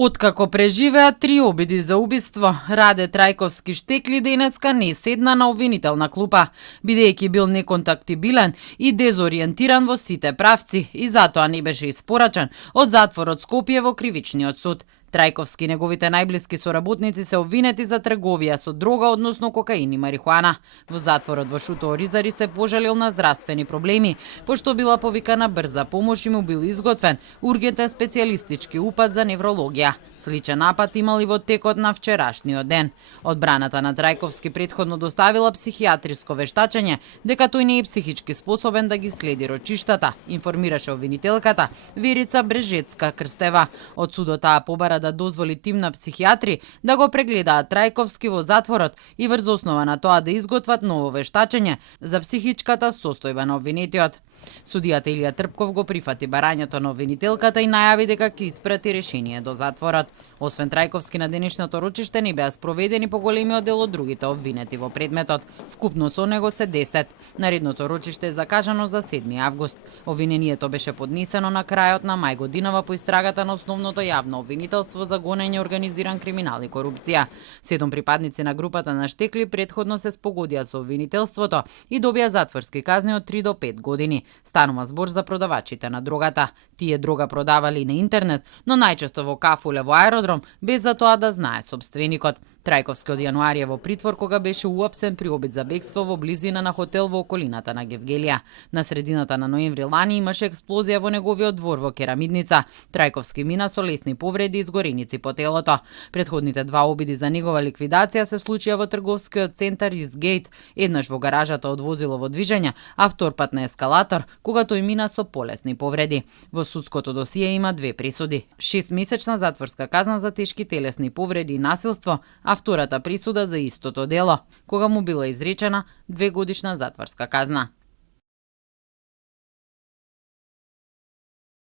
Откако преживеа 3 обиди за убиство, Раде Трајковски Штекли денеска не седна на обвинителна клупа, бидејќи бил неконтактибилен и дезориентиран во сите правци и затоа не беше испорачан од затворот Скопје во кривичниот суд. Трајковски и неговите најблиски соработници се обвинети за трговија со дрога, односно кокаин и марихуана. Во затворот во Шуто Оризари се пожалил на здравствени проблеми, пошто била повикана брза помош и му бил изготвен ургентен специјалистички упат за неврологија. Сличен напад имал и во текот на вчерашниот ден. Одбраната на Трајковски претходно доставила психијатриско вештачење дека тој не е психички способен да ги следи рочиштата, информираше обвинителката Верица Брежецка Крстева. Од судот таа побара да дозволи тим на психијатри да го прегледаат Трајковски во затворот и врз основа на тоа да изготват ново вештачење за психичката состојба на обвинетиот. Судијата Илија Трпков го прифати барањето на обвинителката и најави дека ќе испрати решение до затворот. Освен Трајковски, на денешното рочиште не беа спроведени поголемиот дел од другите обвинети во предметот. Вкупно со него се 10. Наредното рочиште е закажано за 7 август. Обвинението беше поднесено на крајот на мај годинава по истрагата на основното јавно обвинителство за гонење организиран криминал и корупција. 7 припадници на групата на Штекли претходно се спогодија со обвинителството и добија затворски казни од 3 до 5 години. Станува збор за продавачите на дрогата. Тие дрога продавали на интернет, но најчесто во кафуле во аеродром, без за тоа да знае собственикот. Трајковски од јануари е во притвор кога беше уапсен при обид за бегство во близина на хотел во околината на Гевгелија. На средината на ноември лани имаше експлозија во неговиот двор во Керамидница. Трајковски мина со лесни повреди и изгореници по телото. Претходните 2 обиди за негова ликвидација се случија во трговскиот центар Изгейт, еднаш во гаражата од возило во движење, а втор пат на ескалатор, кога тој мина со полесни повреди. Во судското досие има 2 присуди: 6-месечна затворска казна за тешки телесни повреди и насилство, а втората присуда за истото дело, кога му била изречена 2-годишна затворска казна.